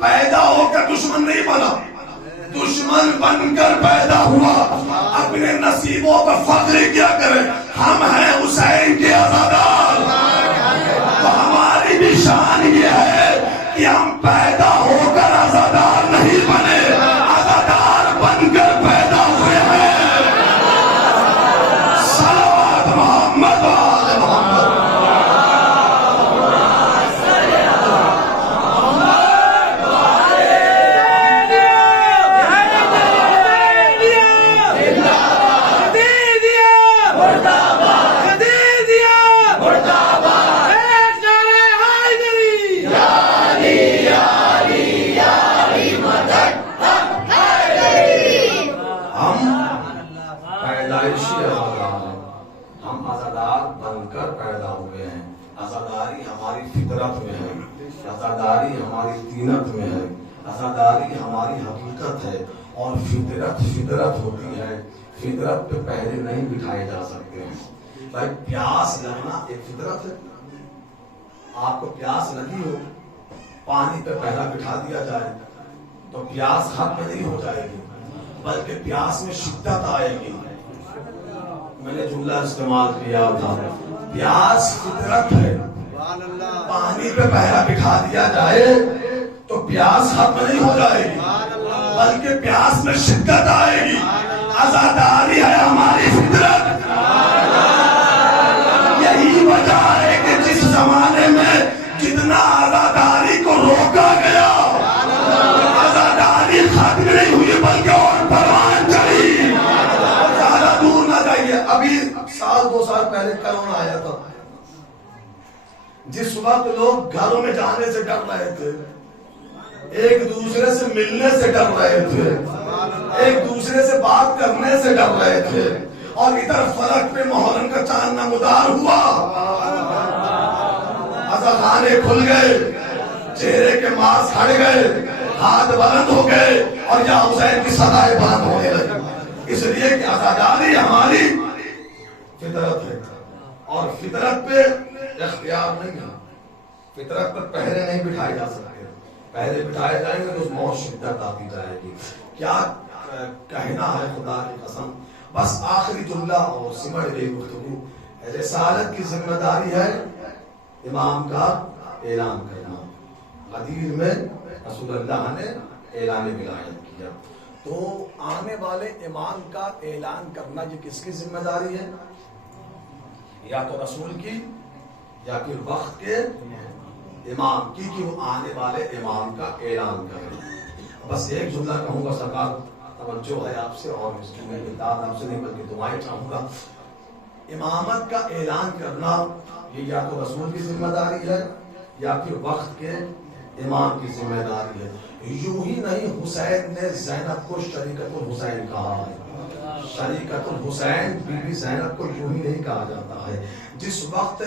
پیدا ہو کر دشمن نہیں بنا, دشمن بن کر پیدا ہوا. اپنے نصیبوں پر فخر کیا کرے. ہم ہیں حسین کے عزادار, تو ہماری بھی شان یہ ہے کہ ہم پیدا ہو کر عزادار نہیں بنے, عزادار بن کر پیدا ہوئے ہیں. صلوات محمد وآل محمد. عزاداری ہماری حقیقت ہے اور فطرت ہوتی ہے. فطرت پہ پہرے نہیں بٹھائے جا سکتے ہیں. بھائی پیاس لگنا ایک فطرت ہے. آپ کو پیاس لگی ہو, پانی پہ پہرا بٹھا دیا جائے تو پیاس ختم نہیں ہو جائے گی بلکہ پیاس میں شدت آئے گی. میں نے جملہ استعمال کیا تھا, پیاس فطرت ہے. پانی پہ پہرا بٹھا دیا جائے تو پیاس ختم نہیں ہو جائے گی بلکہ پیاس میں شدت آئے گی. عزاداری ہے ہماری فطرت. یہی وجہ ہے کہ جس زمانے میں جتنا عزاداری کو روکا گیا, عزاداری ختم نہیں ہوئی بلکہ اور پروان چڑھی. زیادہ دور نہ جائیے, ابھی سال 2 سال پہلے کرونا آیا تھا. جس وقت لوگ گھروں میں جانے سے ڈر رہے تھے, ایک دوسرے سے ملنے سے ڈر رہے تھے, ایک دوسرے سے بات کرنے سے ڈر رہے تھے, اور ادھر فلک پہ محرم کا چاند نمودار ہوا, عزاخانے کھل گئے, چہرے کے ماس ہٹ گئے, ہاتھ بلند ہو گئے اور یا حسین کی صدائیں بلند ہونے لگی. اس لیے کہ عزاداری ہماری فطرت ہے اور فطرت پہ اختیار نہیں ہے. فطرت پر پہرے نہیں بٹھائے جا سکتے. پہرے بٹھائے جائیں گے تو اس میں شدت آتی جائے گی. کیا کہنا ہے خدا کی قسم. بس آخری جملہ اور سمجھ گئی گفتگو. رسالت کی ذمہ داری ہے امام کا اعلان کرنا. حدیث میں رسول اللہ نے اعلان ولایت کیا, تو آنے والے امام کا اعلان کرنا یہ کس کی ذمہ داری ہے؟ یا تو رسول کی یا پھر وقت کے امام کی, کہ وہ آنے والے امام کا اعلان کریں. بس ایک جملہ کہوں گا, سرکار توجہ ہے آپ سے, اور اس کی میں اطاعت آپ سے نہیں بلکہ دعائیں چاہوں گا. امامت کا اعلان کرنا یہ یا تو رسول کی ذمہ داری ہے یا پھر وقت کے امام کی ذمہ داری ہے. یوں ہی نہیں, حسین نے زینب کو شریکت الحسین کہا ہے. شریکت الحسین بی بی زینب کو یوں ہی نہیں کہا جاتا ہے. جس وقت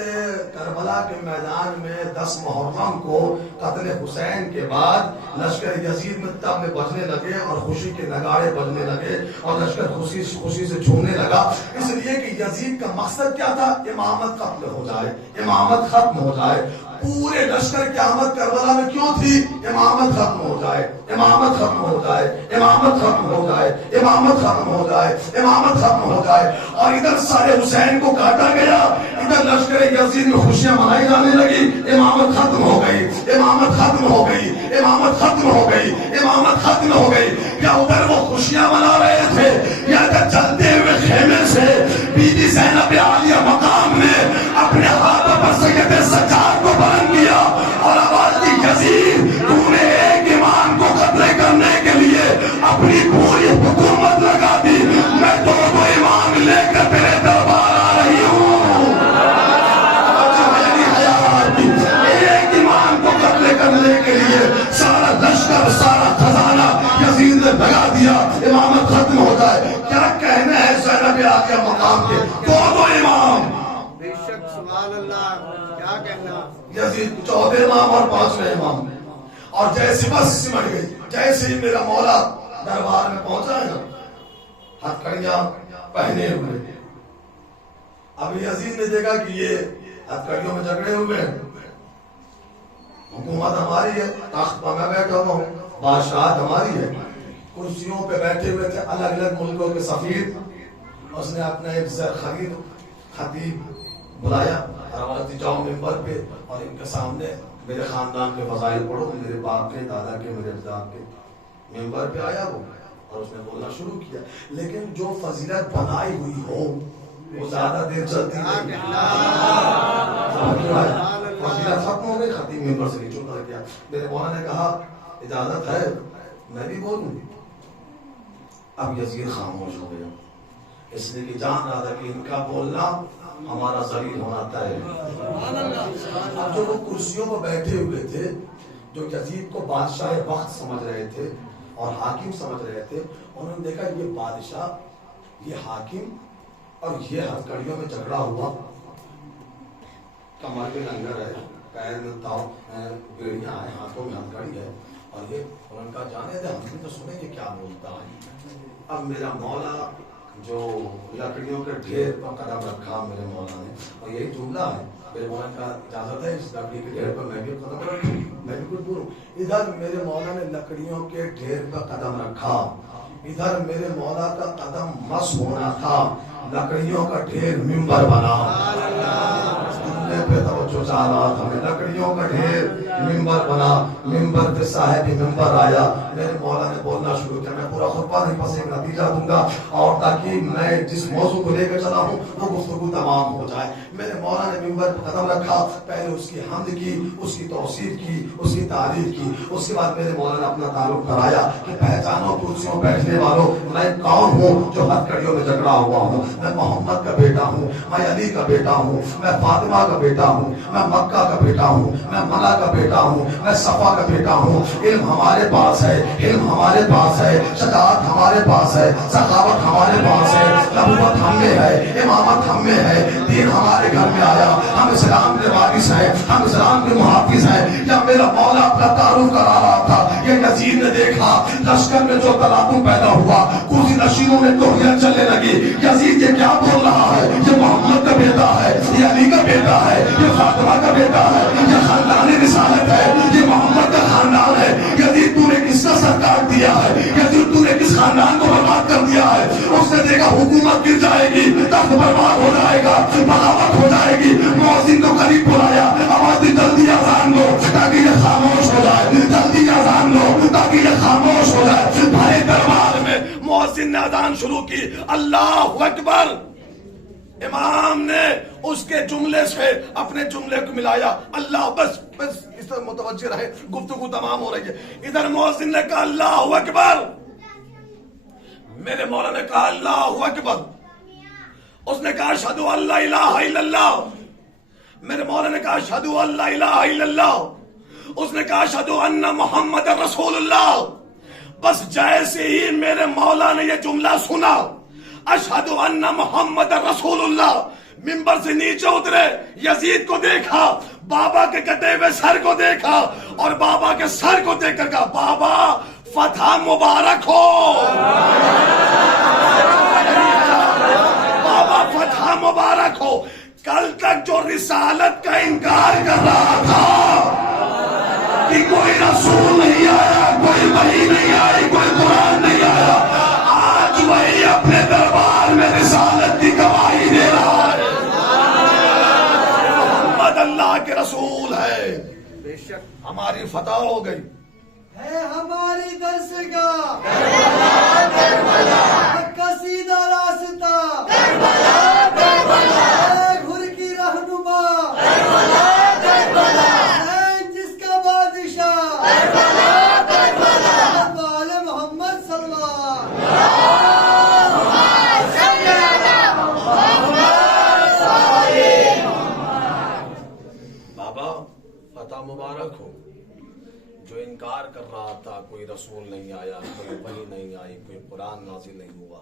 کربلا کے میدان میں 10 محرم کو قتل حسین کے بعد لشکر یزید میں تب میں بجنے لگے اور خوشی کے نگارے بجنے لگے اور لشکر خوشی سے جھومنے لگا, اس لیے کہ یزید کا مقصد کیا تھا؟ امامت قتل ہو جائے, امامت ختم ہو جائے. پورے لشکر کی آمد کربلا میں کیوں تھی؟ امامت ختم ہو جائے, امامت ختم ہو جائے, امامت ختم ہو جائے, امامت ختم ہو جائے, امامت ختم ہو جائے. اور ادھر سارے حسین کو کاٹا گیا, ادھر لشکر یزید میں خوشیاں منائی جانے لگی. امامت ختم ہو گئی, امامت ختم ہو گئی, امامت ختم ہو گئی, امامت ختم ہو گئی. کیا ادھر وہ خوشیاں منا رہے تھے یا ادھر چلتے ہوئے خیمے سے بی بی زینب عالیہ مقام نے اپنے ہاتھوں پر سید سجاد کو بلند کیا اور آواز دی, یزید تو نے ایک امام کو قتل کرنے کے لیے اپنی پوری حکومت لگا دی, میں 2 امام لے کر تیرے دربار آ رہی ہوں. ایک امام کو قتل کرنے کے لیے سارا لشکر, سارا خزانہ یزید نے لگا دیا, امامت ختم ہو جائے. کیا کہنا ہے زینب عالیہ مقام کے 2 امام؟ بے شک, سبحان اللہ, کیا کہنا. یزید 14 امام اور 5ویں امام. اور جیسے بس سمجھ گئی, جیسے ہی میرا مولا دربار میں پہنچا ہے نا, ہتھکڑیاں پہنے ہوئے. اب یزید نے دیکھا کہ یہ ہتھکڑیوں میں جھگڑے ہوئے ہیں, حکومت ہماری ہے, تخت پر میں بیٹھا ہوا ہوں, بادشاہت ہماری ہے. کرسیوں پہ بیٹھے ہوئے تھے الگ الگ ملکوں کے سفیر. اس نے اپنا ایک زرخرید خطیب بلایا, جاؤ ممبر پہ اور ان کے سامنے میرے خاندان کے فضائل پڑھو, میرے باپ کے, دادا کے, میرے اجداد کے. ممبر پہ آیا وہ اور اس نے بولنا شروع کیا, لیکن جو فضیلت بنائی ہوئی ہو وہ زیادہ دیر چلتی نہیں. فضیلت ختم ہو گئی, خطیب ممبر سے نیچے اتر گیا. میرے مولا نے کہا اجازت ہے میں بھی بولوں. اب یزید خاموش ہو گیا, اس لیے کہ جان رہا تھا کہ ان کا بولنا ہمارا ذلیل ہونا طے ہے. اب جو وہ کرسیوں پر بیٹھے ہوئے تھے, جو یزید کو بادشاہ وقت سمجھ رہے تھے اور حاکم سمجھ رہے تھے, انہوں نے دیکھا یہ بادشاہ, یہ حاکم اور یہ ہتھکڑیوں میں جھگڑا ہوا, کمر میں لنگر ہے, پیر میں بیڑیاں ہیں, ہاتھوں میں ہتھکڑی ہے, اور یہ ان کا جانے دے، ہم بھی تو سنیں گے کیا بولتا ہے. اب میرا مولا جو لکڑیوں کے ڈھیر پر قدم رکھا میرے مولا نے، اور یہی جملہ ہے میرے مولا کا اجازت ہے اس لکڑی کے ڈھیر پر میں بھی قدم رکھوں، میں بھی کچھ بولوں. ادھر میرے مولا نے لکڑیوں کے ڈھیر پر قدم رکھا، ادھر میرے مولا کا قدم مس ہونا تھا، لکڑیوں کا ڈھیر ممبر بنا. سننے پہ توجہ چاہ رہا تھا میں، لکڑیوں کا ڈھیر ممبر بنا، ممبر پہ صاحب ممبر آیا. میرے مولا نے بولنا شروع کیا. میں پورا خطبہ نہیں، بس ایک نتیجہ دوں گا اور تاکہ میں جس موضوع کو لے کر چلا ہوں وہ گفتگو تمام ہو جائے. میرے مولا نے ممبر پہ قدم رکھا، پہلے اس کی حمد کی، اس کی توصیف کی، اس کی تعریف کی. اس کے بعد میرے مولا نے اپنا تعارف کرایا کہ پہچانو کرسیوں بیٹھنے والوں، میں کون ہوں جو ہتھکڑیوں میں جکڑا ہوا ہوں. میں محمد کا بیٹا ہوں، میں علی کا بیٹا ہوں، میں فاطمہ کا بیٹا ہوں، میں مکہ کا بیٹا ہوں، میں منع کا بیٹا ہوں، میں صفا کا بیٹا ہوں. علم ہمارے پاس ہے، علم ہمارے پاس ہے، شجاعت ہمارے پاس ہے، سخاوت ہمارے پاس ہے، نبوت ہم میں ہے، امامت ہم میں ہے، دین ہمارے گھر میں آیا. ہم اسلام کے وارث ہیں، ہم اسلام کے محافظ ہیں. جب میرا مولا اپنا تعارف کرا رہا تھا، یہ یزید نے دیکھا لشکر میں جو تلاطم پیدا ہوا، کرسی نشینوں میں توہین چلنے لگی. یزید یہ کیا بول رہا ہے؟ یہ محمد کا بیٹا ہے، یہ علی کا بیٹا ہے، یہ فاطمہ کا بیٹا ہے، یہ خاندان رسالت ہے، یہ محمد کا خاندان ہے. یزید تو نے کس کا سر کاٹ دیا ہے؟ یزید تو نے کس خاندان کو برباد کر دیا ہے؟ اس نے دیکھا حکومت گر جائے گی، تخت برباد ہو جائے گا، بغاوت ہو جائے گی. مؤذن کو قریب بلایا، آواز دی جلدی اذان دو تاکہ یہ خاموش ہو جائے، جلدی اذان دو تاکہ یہ خاموش ہو جائے. بھائی دربار میں مؤذن نے اذان شروع کی، اللہ اکبر. امام نے اس کے جملے سے اپنے جملے کو ملایا، اللہ. بس بس اس طرح متوجہ رہے، گفتگو تمام ہو رہی ہے. ادھر مؤذن نے کہا اللہ اکبر، میرے مولا نے کہا اللہ اکبر. اس نے کہا اشہد ان لا الہ الا اللہ. میرے مولا نے کہا اشہد ان لا الہ الا اللہ. اس نے کہا اشہد ان محمد رسول اللہ. بس جیسے ہی میرے مولا نے یہ جملہ سنا، اشہد ان محمد رسول اللہ، منبر سے نیچے اترے، یزید کو دیکھا، بابا کے کٹے ہوئے سر کو دیکھا اور بابا کے سر کو دیکھ کر کہا بابا فتح مبارک ہو، بابا فتح مبارک ہو. کل تک جو رسالت کا انکار کر رہا تھا کہ کوئی رسول نہیں آیا، کوئی وحی نہیں آئی، کوئی قرآن نہیں آیا، آج وہی اپنے دربار میں رسالت کی گواہی دے رہا ہے. محمد اللہ کے رسول ہے. بے شک ہماری فتح ہو گئی ہے ہماری درسگاہ، کا سیدھا راستہ، گھر کی رہنما، جس کا بادشاہ محمد صلی اللہ. بابا فتح مبارک ہو. جو انکار کر رہا تھا کوئی رسول نہیں آیا، کوئی وحی نہیں آئی، کوئی قرآن نازل نہیں ہوا،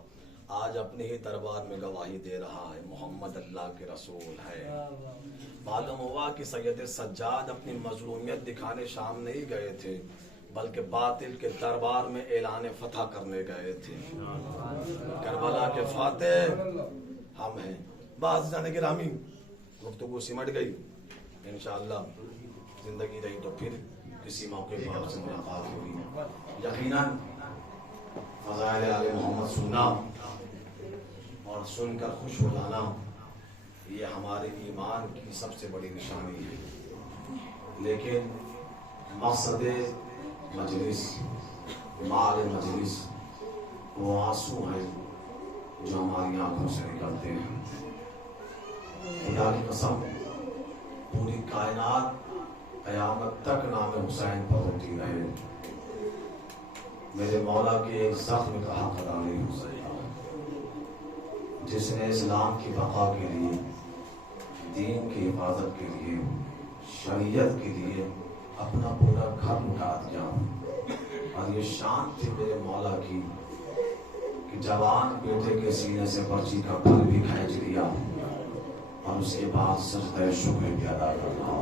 آج اپنے ہی دربار میں گواہی دے رہا ہے محمد اللہ کے رسول ہے. معلوم ہوا کہ سید سجاد اپنی مظلومیت دکھانے شام نہیں گئے تھے، بلکہ باطل کے دربار میں اعلان فتح کرنے گئے تھے. کربلا کے فاتح ہم ہیں. بعض جانے گرامی گفتگو سمٹ گئی، انشاءاللہ زندگی رہی تو پھر کسی موقع پر آپ سے ملاقات ہوگی. یقیناً فضائل آل محمد سننا اور سن کر خوش ہو جانا یہ ہمارے ایمان کی سب سے بڑی نشانی ہے. لیکن مقصد مجلس، مال مجلس وہ آنسو ہیں جو ہماری آنکھوں سے نکلتے ہیں. خدا کی قسم پوری کائنات قیامت تک نام حسین پر ہوتی رہے، میرے مولا کے ایک زخم کا حق ادا نہیں ہو سکتا. جس نے اسلام کی بقا کے لیے، دین کی حفاظت کے لیے، شریعت کے لیے اپنا پورا گھر لٹا دیا. اور یہ شان تھی میرے مولا کی کہ جوان بیٹے کے سینے سے پرچی کا پھل بھی کھینچ لیا اور اس کے بعد سجدہ شکر بھی ادا کرنا.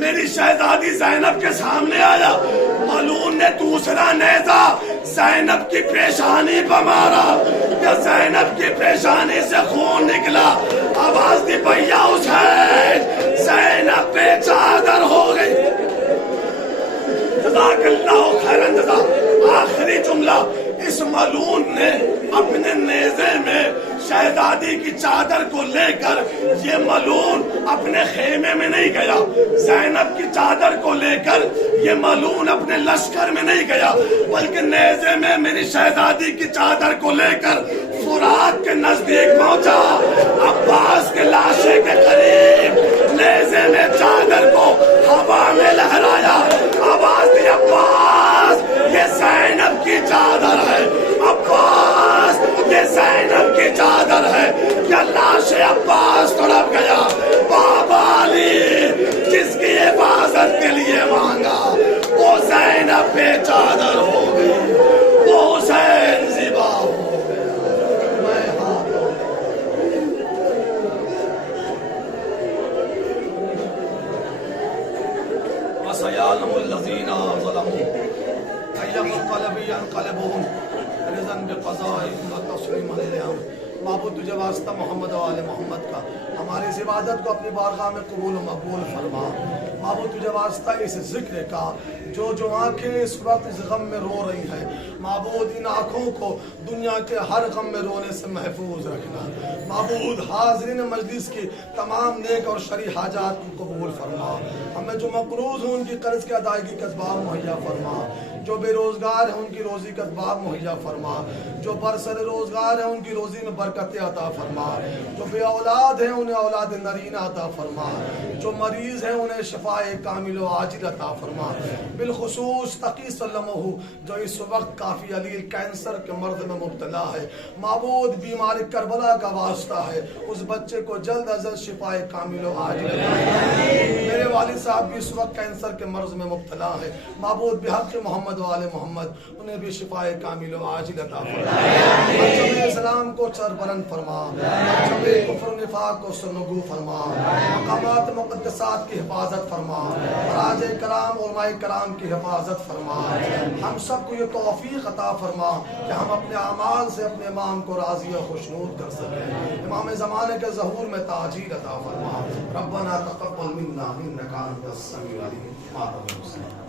میری شہزادی زینب کے سامنے آیا، ملعون نے دوسرا نیزہ زینب کی پیشانی پہ مارا کہ زینب کی پیشانی سے خون نکلا، آواز دی بھیا حسین زینب بے چادر ہو گئی۔ جزاک اللہ خیرن جزا۔ آخری جملہ، اس ملعون نے اپنے نیزے میں شہزادی کی چادر کو لے کر، یہ ملعون اپنے خیمے میں نہیں گیا، زینب کی چادر کو لے کر یہ ملعون اپنے لشکر میں نہیں گیا، بلکہ نیزے میں میری شہزادی کی چادر کو لے کر فرات کے نزدیک پہنچا، عباس کے لاشے کے قریب نیزے میں چادر کو ہوا میں لہرایا، آواز دی عباس یہ زینب کی چادر ہے، عباس یہ زینب کی چادر ہے۔ کیا لاش عباس تڑپ گیا؟ بابا علی جس کی حفاظت کے لیے مانگا وہ زینب بے چادر ہو گئی، وہ حسین ذبح ہو گیا۔ میں ہاتھ وَسَيَعْلَمُ الَّذِينَ ظَلَمُوا أَيَّ مُنقَلَبٍ يَنقَلِبُونَ رِضًا بِقَضَائِهِ وَتَسْلِيمًا لِأَمْرِهِ۔ معبود تجھے واسطہ محمد و آل محمد کا، ہماری اس عبادت کو اپنی بارگاہ میں قبول و مقبول فرما۔ معبود تجھے واسطہ اس ذکر کا، جو آنکھیں اس وقت اس غم میں رو رہی ہیں، معبود ان آنکھوں کو دنیا کے ہر غم میں رونے سے محفوظ رکھنا۔ معبود حاضرین مجلس کی تمام نیک اور شرعی حاجات کو قبول فرما۔ ہمیں جو مقروض ہوں ان کی قرض کی ادائیگی کا اسباب مہیا فرما، جو بے روزگار ہیں ان کی روزی کا اسباب مہیا فرما، جو برسر روزگار ہیں ان کی روزی میں برکت عطا فرما، جو بے اولاد ہیں انہیں اولاد نرینہ عطا فرما، جو مریض ہیں انہیں شفاء کامل و عاجل عطا فرما۔ بالخصوص تقی سلمہ جو اس وقت کافی علیل کینسر کے مرض میں مبتلا ہے، معبود بیمار کربلا کا واسطہ ہے، اس بچے کو جلد از جلد شفاء کامل و عاجل عطا فرما۔ میرے والد صاحب بھی اس وقت کینسر کے مرض میں مبتلا ہے، معبود بحق محمد و آل محمد انہیں بھی شفاء کامل و عاجل عطا فرما۔ مرجع اسلام کو سربلند فرما، مرجع کفر و نفاق کو سرنگو فرما، مقامات مقدسات کی حفاظت فرما، راج کرام علماء کرام کی حفاظت فرما۔ ہم سب کو یہ توفیق عطا فرما کہ ہم اپنے اعمال سے اپنے امام کو راضی و خوشنود کر سکیں، امام زمانے کے ظہور میں تاجیل عطا فرما۔ ربنا تقبل منا انک انت السمیع العلیم۔